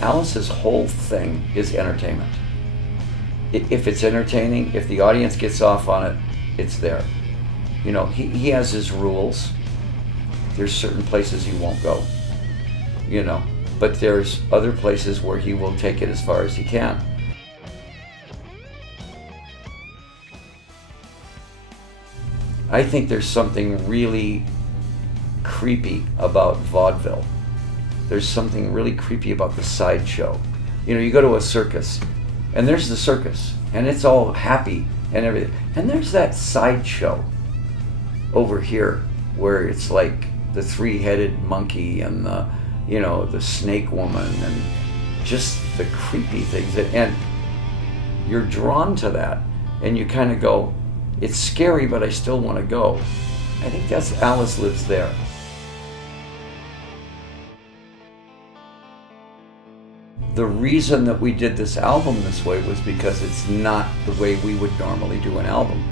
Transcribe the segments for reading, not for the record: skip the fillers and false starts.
Alice's whole thing is entertainment. If it's entertaining, if the audience gets off on it, it's there. You know, he has his rules. There's certain places he won't go, you know, but there's other places where he will take it as far as he can. I think there's something really creepy about vaudeville. There's something really creepy about the sideshow. You know, you go to a circus, and there's the circus, and it's all happy and everything. And there's that sideshow over here where it's like the three-headed monkey and the, you know, the snake woman and just the creepy things. And you're drawn to that, and you kind of go, it's scary, but I still want to go. I think that's Alice lives there. The reason that we did this album this way was because it's not the way we would normally do an album.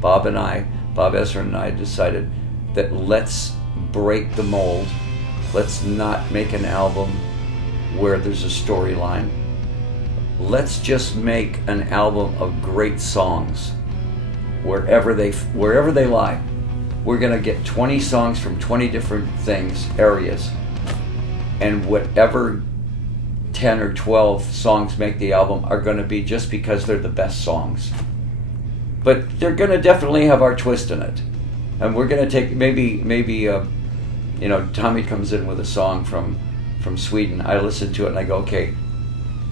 Bob Ezrin and I decided that let's break the mold. Let's not make an album where there's a storyline. Let's just make an album of great songs wherever they lie. We're gonna get 20 songs from 20 different areas, and whatever 10 or 12 songs make the album are gonna be just because they're the best songs. But they're gonna definitely have our twist in it. And we're gonna take maybe you know, Tommy comes in with a song from Sweden. I listen to it and I go, okay,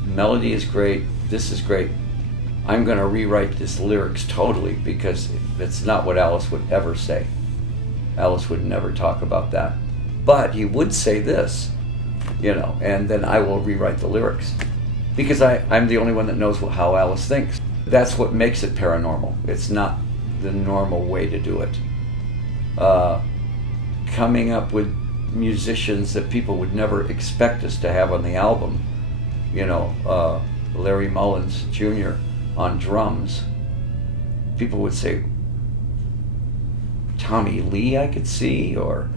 melody is great, this is great. I'm going to rewrite this lyrics totally because it's not what Alice would ever say. Alice would never talk about that. But he would say this, you know, and then I will rewrite the lyrics because I'm the only one that knows how Alice thinks. That's what makes it paranormal. It's not the normal way to do it. Coming up with musicians that people would never expect us to have on the album, you know, Larry Mullins Jr. on drums. People would say, Tommy Lee I could see, or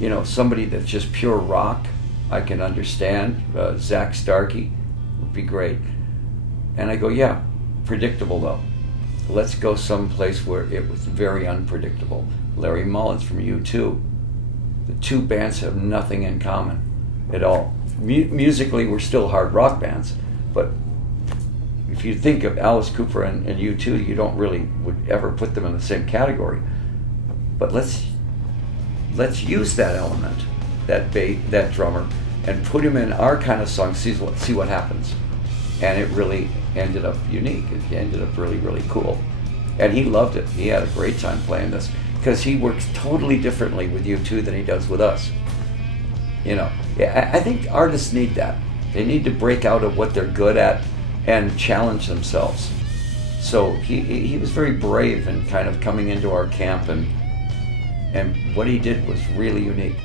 you know, somebody that's just pure rock I can understand. Zach Starkey would be great. And I go, yeah, predictable though. Let's go someplace where it was very unpredictable. Larry Mullins from U2. The two bands have nothing in common at all. Musically, we're still hard rock bands, but if you think of Alice Cooper and U2, you don't really would ever put them in the same category. But let's use that element, that drummer, and put him in our kind of song. See what happens. And it really ended up unique. It ended up really, really cool. And he loved it. He had a great time playing this because he works totally differently with U2 than he does with us. You know, I think artists need that. They need to break out of what they're good at and challenge themselves. So he was very brave in kind of coming into our camp, and what he did was really unique.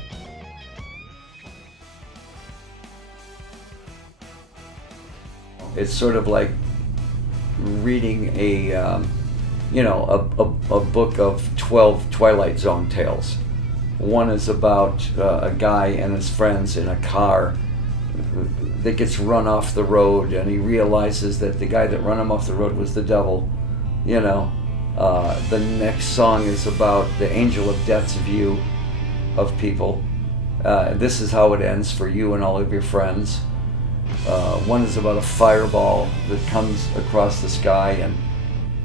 It's sort of like reading a book of 12 Twilight Zone tales. One is about a guy and his friends in a car that gets run off the road, and he realizes that the guy that run him off the road was the devil. You know, the next song is about the angel of death's view of people. This is how it ends for you and all of your friends. One is about a fireball that comes across the sky, and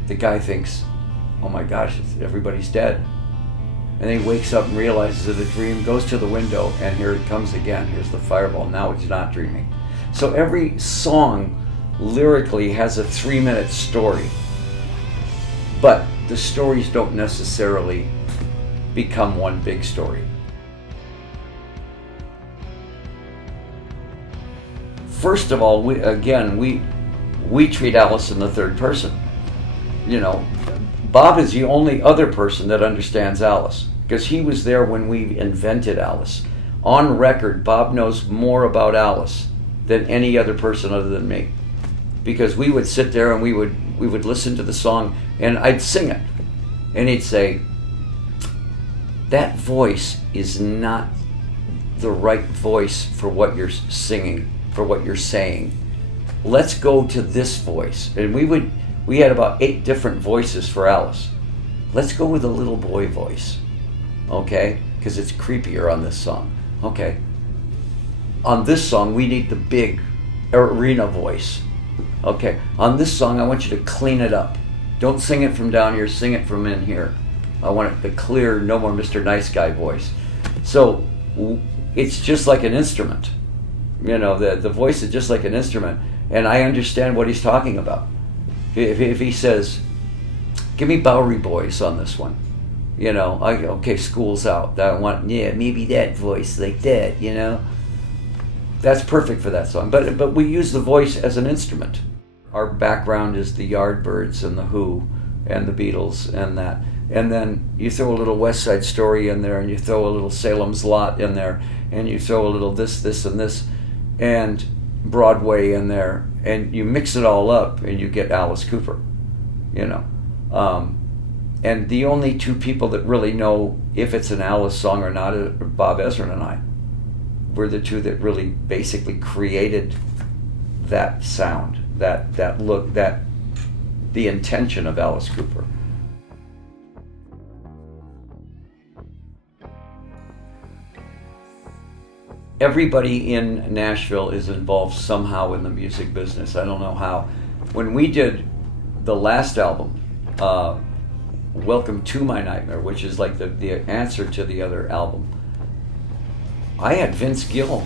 the guy thinks, oh my gosh, everybody's dead. And then he wakes up and realizes that a dream, goes to the window, and here it comes again. Here's the fireball. Now he's not dreaming. So every song lyrically has a 3-minute story, but the stories don't necessarily become one big story. First of all, we treat Alice in the third person. You know, Bob is the only other person that understands Alice because he was there when we invented Alice. On record, Bob knows more about Alice than any other person other than me, because we would sit there and we would listen to the song, and I'd sing it, and he'd say, that voice is not the right voice for what you're singing, for what you're saying. Let's go to this voice. And we had about 8 different voices for Alice. Let's go with a little boy voice, okay? Because it's creepier on this song. Okay. On this song, we need the big arena voice. Okay. On this song, I want you to clean it up. Don't sing it from down here, sing it from in here. I want it the clear, no more Mr. Nice Guy voice. So it's just like an instrument. You know, the voice is just like an instrument. And I understand what he's talking about. If he says, give me Bowery Boys on this one. You know, okay, school's out. I want, yeah, maybe that voice like that, you know. That's perfect for that song. But we use the voice as an instrument. Our background is the Yardbirds and the Who and the Beatles and that. And then you throw a little West Side Story in there, and you throw a little Salem's Lot in there, and you throw a little this, and this, and Broadway in there, and you mix it all up, and you get Alice Cooper, you know. And the only 2 people that really know if it's an Alice song or not are Bob Ezrin and I. We're the 2 that really basically created that sound, that look, the intention of Alice Cooper. Everybody in Nashville is involved somehow in the music business. I don't know how. When we did the last album, Welcome to My Nightmare, which is like the answer to the other album, I had Vince Gill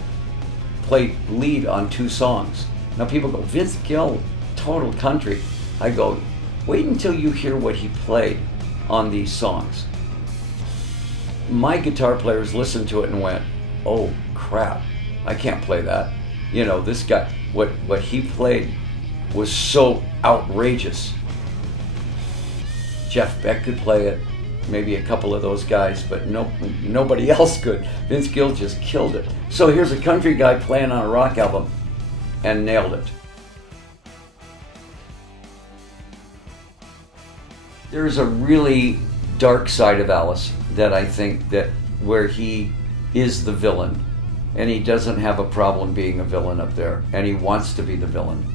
play lead on 2 songs. Now people go, Vince Gill, total country. I go, wait until you hear what he played on these songs. My guitar players listened to it and went, oh crap, I can't play that. You know, this guy, what he played was so outrageous. Jeff Beck could play it, maybe a couple of those guys, but nobody else could. Vince Gill just killed it. So here's a country guy playing on a rock album and nailed it. There's a really dark side of Alice that I think that where he is the villain, and he doesn't have a problem being a villain up there, and he wants to be the villain.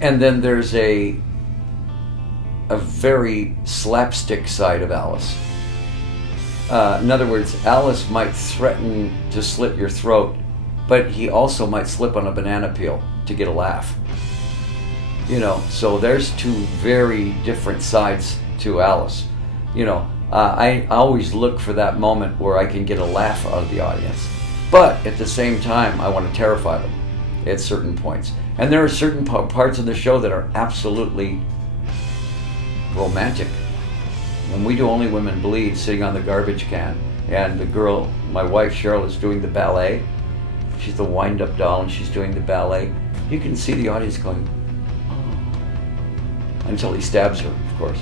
And then there's a very slapstick side of Alice. In other words, Alice might threaten to slit your throat, but he also might slip on a banana peel to get a laugh. You know, so there's 2 very different sides to Alice. You know, I always look for that moment where I can get a laugh out of the audience. But at the same time, I want to terrify them at certain points. And there are certain parts of the show that are absolutely romantic. When we do Only Women Bleed, sitting on the garbage can, and the girl, my wife Cheryl, is doing the ballet. She's the wind-up doll, and she's doing the ballet. You can see the audience going, oh, until he stabs her, of course.